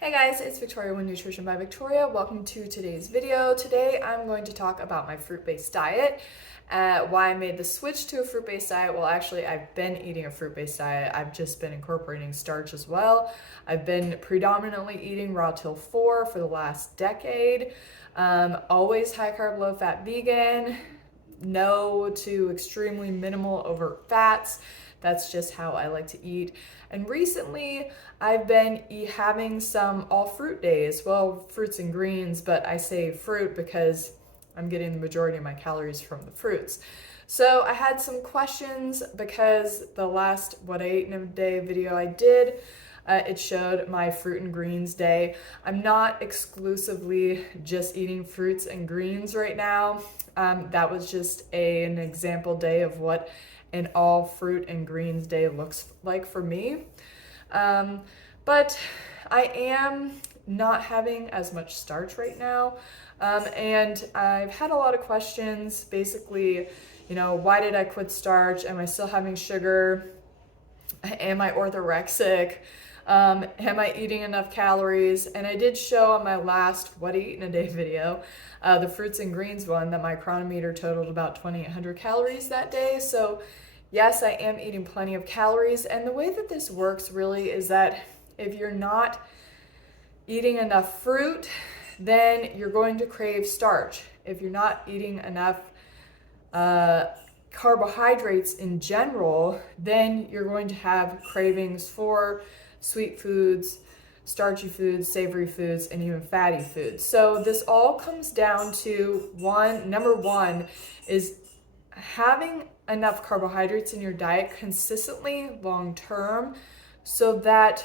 Hey guys, it's Victoria with Nutrition by Victoria. Welcome to today's video. Today I'm going to talk about my fruit-based diet, why I made the switch to a fruit-based diet. Well, actually, I've been eating a fruit-based diet. I've just been incorporating starch as well. I've been predominantly eating raw till 4 for the last decade. Always high carb, low fat vegan, no to extremely minimal overt fats. That's just how I like to eat. And recently, I've been having some all fruit days. Well, fruits and greens, but I say fruit because I'm getting the majority of my calories from the fruits. So I had some questions because the last What I Ate in a Day video I did, it showed my fruit and greens day. I'm not exclusively just eating fruits and greens right now. That was just an example day of what an all fruit and greens day looks like for me. But I am not having as much starch right now. And I've had a lot of questions, basically, why did I quit starch? Am I still having sugar? Am I orthorexic? Am I eating enough calories? And I did show on my last What I Eat in a Day video, the fruits and greens one, that my chronometer totaled about 2,800 calories that day. So yes, I am eating plenty of calories. And the way that this works really is that if you're not eating enough fruit, then you're going to crave starch. If you're not eating enough carbohydrates in general, then you're going to have cravings for sweet foods, starchy foods, savory foods, and even fatty foods. So this all comes down to number one is having enough carbohydrates in your diet consistently long term, so that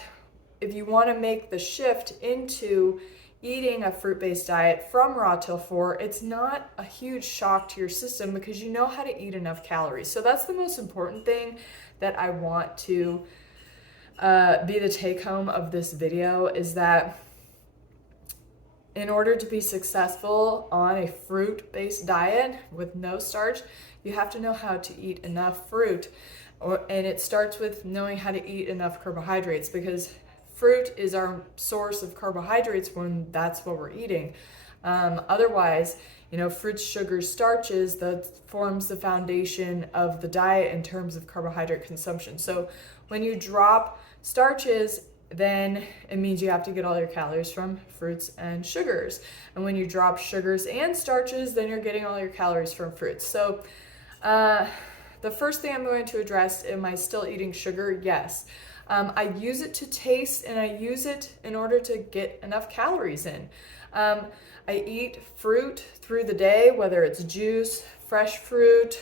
if you want to make the shift into eating a fruit-based diet from raw till 4, it's not a huge shock to your system because you know how to eat enough calories. So that's the most important thing that I want to be the take home of this video, is that in order to be successful on a fruit-based diet with no starch, you have to know how to eat enough fruit. And it starts with knowing how to eat enough carbohydrates, because fruit is our source of carbohydrates when that's what we're eating. Otherwise, fruits, sugars, starches, that forms the foundation of the diet in terms of carbohydrate consumption. So when you drop starches, then it means you have to get all your calories from fruits and sugars. And when you drop sugars and starches, then you're getting all your calories from fruits. So the first thing I'm going to address, am I still eating sugar? Yes. I use it to taste, and I use it in order to get enough calories in. I eat fruit through the day, whether it's juice, fresh fruit,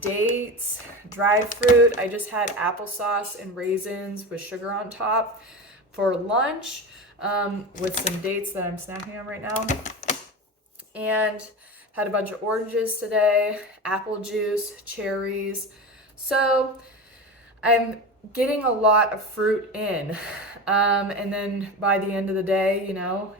dates, dried fruit. I just had applesauce and raisins with sugar on top for lunch, with some dates that I'm snacking on right now. And had a bunch of oranges today, apple juice, cherries. So I'm getting a lot of fruit in. And then by the end of the day,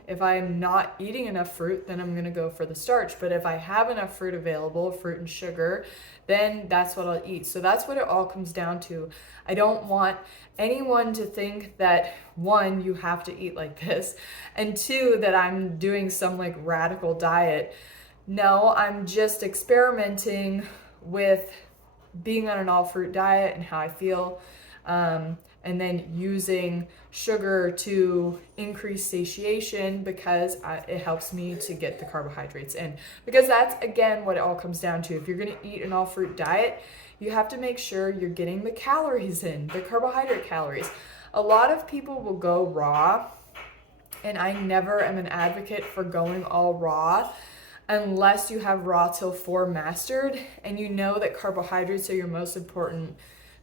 if I'm not eating enough fruit, then I'm going to go for the starch. But if I have enough fruit available, fruit and sugar, then that's what I'll eat. So that's what it all comes down to. I don't want anyone to think that, one, you have to eat like this, and two, that I'm doing some radical diet. No, I'm just experimenting with being on an all fruit diet and how I feel, and then using sugar to increase satiation because it helps me to get the carbohydrates in. Because that's, again, what it all comes down to. If you're going to eat an all fruit diet, you have to make sure you're getting the calories in, the carbohydrate calories. A lot of people will go raw, and I never am an advocate for going all raw unless you have raw till 4 mastered and you know that carbohydrates are your most important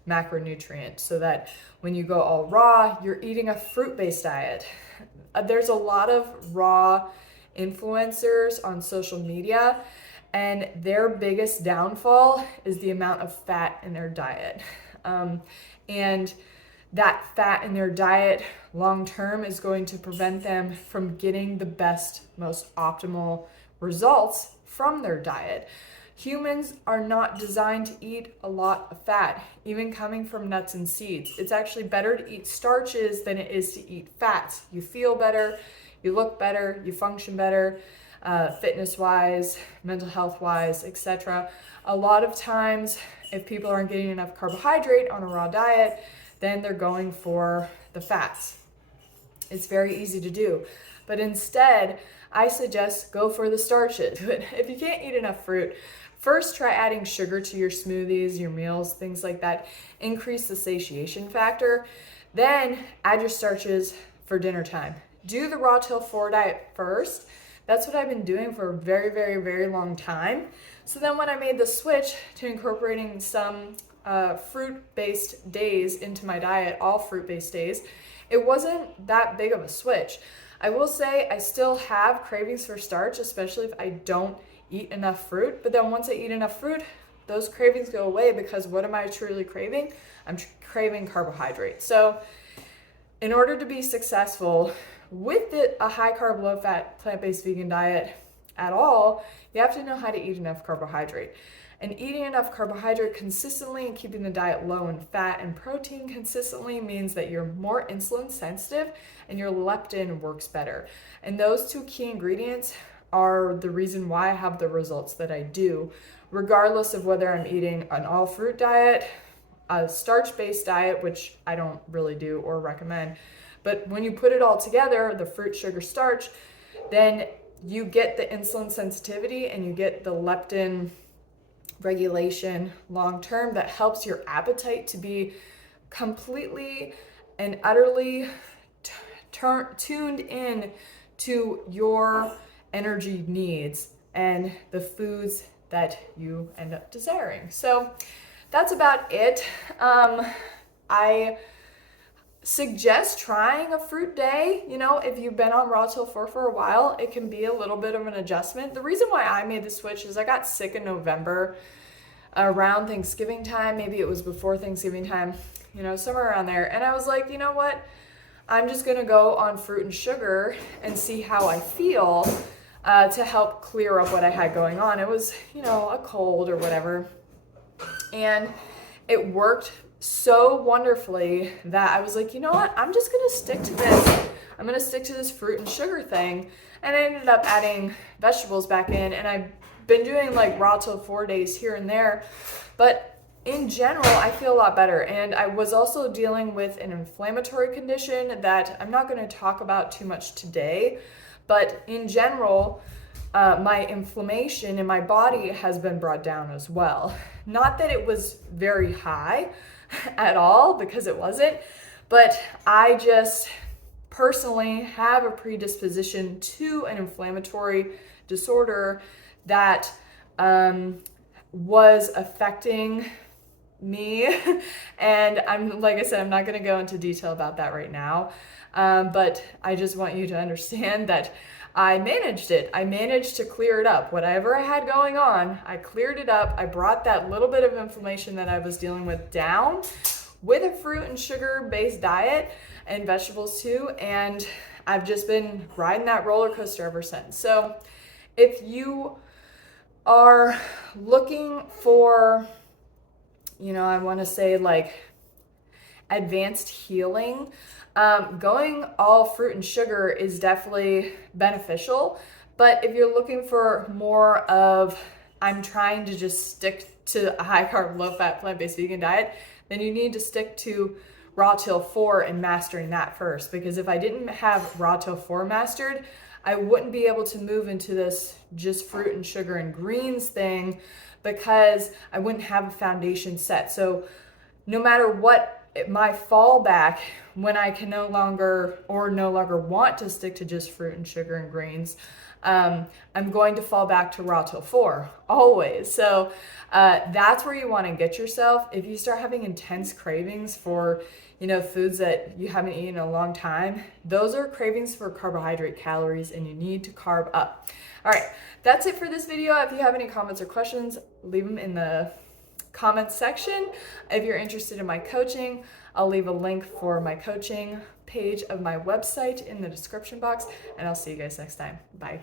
macronutrient, so that when you go all raw, you're eating a fruit-based diet. There's a lot of raw influencers on social media, and their biggest downfall is the amount of fat in their diet. And that fat in their diet long term is going to prevent them from getting the best, most optimal results from their diet. Humans are not designed to eat a lot of fat, even coming from nuts and seeds. It's actually better to eat starches than it is to eat fats. You feel better, you look better, you function better, fitness-wise, mental health-wise, etc. A lot of times, if people aren't getting enough carbohydrate on a raw diet, then they're going for the fats. It's very easy to do. But instead, I suggest go for the starches. But if you can't eat enough fruit, first try adding sugar to your smoothies, your meals, things like that. Increase the satiation factor. Then add your starches for dinner time. Do the raw till 4 diet first. That's what I've been doing for a very, very, very long time. So then when I made the switch to incorporating some fruit-based days into my diet, all fruit-based days, it wasn't that big of a switch. I will say I still have cravings for starch, especially if I don't eat enough fruit. But then once I eat enough fruit, those cravings go away, because what am I truly craving? I'm craving carbohydrate. So in order to be successful with a high carb, low fat, plant-based vegan diet at all, you have to know how to eat enough carbohydrate. And eating enough carbohydrate consistently and keeping the diet low in fat and protein consistently means that you're more insulin sensitive and your leptin works better. And those two key ingredients are the reason why I have the results that I do, regardless of whether I'm eating an all fruit diet, a starch-based diet, which I don't really do or recommend. But when you put it all together, the fruit, sugar, starch, then you get the insulin sensitivity and you get the leptin regulation long term that helps your appetite to be completely and utterly tuned in to your energy needs and the foods that you end up desiring. So that's about it. I suggest trying a fruit day. You know, if you've been on raw till 4 for a while, it can be a little bit of an adjustment. The reason why I made the switch is I got sick in November around Thanksgiving time. Maybe it was before Thanksgiving time, you know, somewhere around there. And I was like, you know what? I'm just gonna go on fruit and sugar and see how I feel to help clear up what I had going on. It was, you know, a cold or whatever. And it worked so wonderfully that I was like, you know what? I'm just gonna stick to this. I'm gonna stick to this fruit and sugar thing. And I ended up adding vegetables back in, and I've been doing like raw till 4 days here and there. But in general, I feel a lot better. And I was also dealing with an inflammatory condition that I'm not gonna talk about too much today. But in general, my inflammation in my body has been brought down as well. Not that it was very high at all, because it wasn't, but I just personally have a predisposition to an inflammatory disorder that was affecting me. And like I said, I'm not going to go into detail about that right now. But I just want you to understand that I managed it. I managed to clear it up. Whatever I had going on, I cleared it up. I brought that little bit of inflammation that I was dealing with down with a fruit and sugar-based diet and vegetables too. And I've just been riding that roller coaster ever since. So if you are looking for, you know, I want to say like advanced healing, going all fruit and sugar is definitely beneficial. But if you're looking for more of, I'm trying to just stick to a high carb, low fat, plant-based vegan diet, then you need to stick to raw till 4 and mastering that first. Because if I didn't have raw till 4 mastered, I wouldn't be able to move into this just fruit and sugar and greens thing, because I wouldn't have a foundation set. So no matter what my fallback, when I can no longer want to stick to just fruit and sugar and greens, I'm going to fall back to raw till 4 always. So that's where you want to get yourself. If you start having intense cravings for, you know, foods that you haven't eaten in a long time, those are cravings for carbohydrate calories, and you need to carb up. All right, that's it for this video. If you have any comments or questions, leave them in the comments section. If you're interested in my coaching, I'll leave a link for my coaching page of my website in the description box, and I'll see you guys next time. Bye.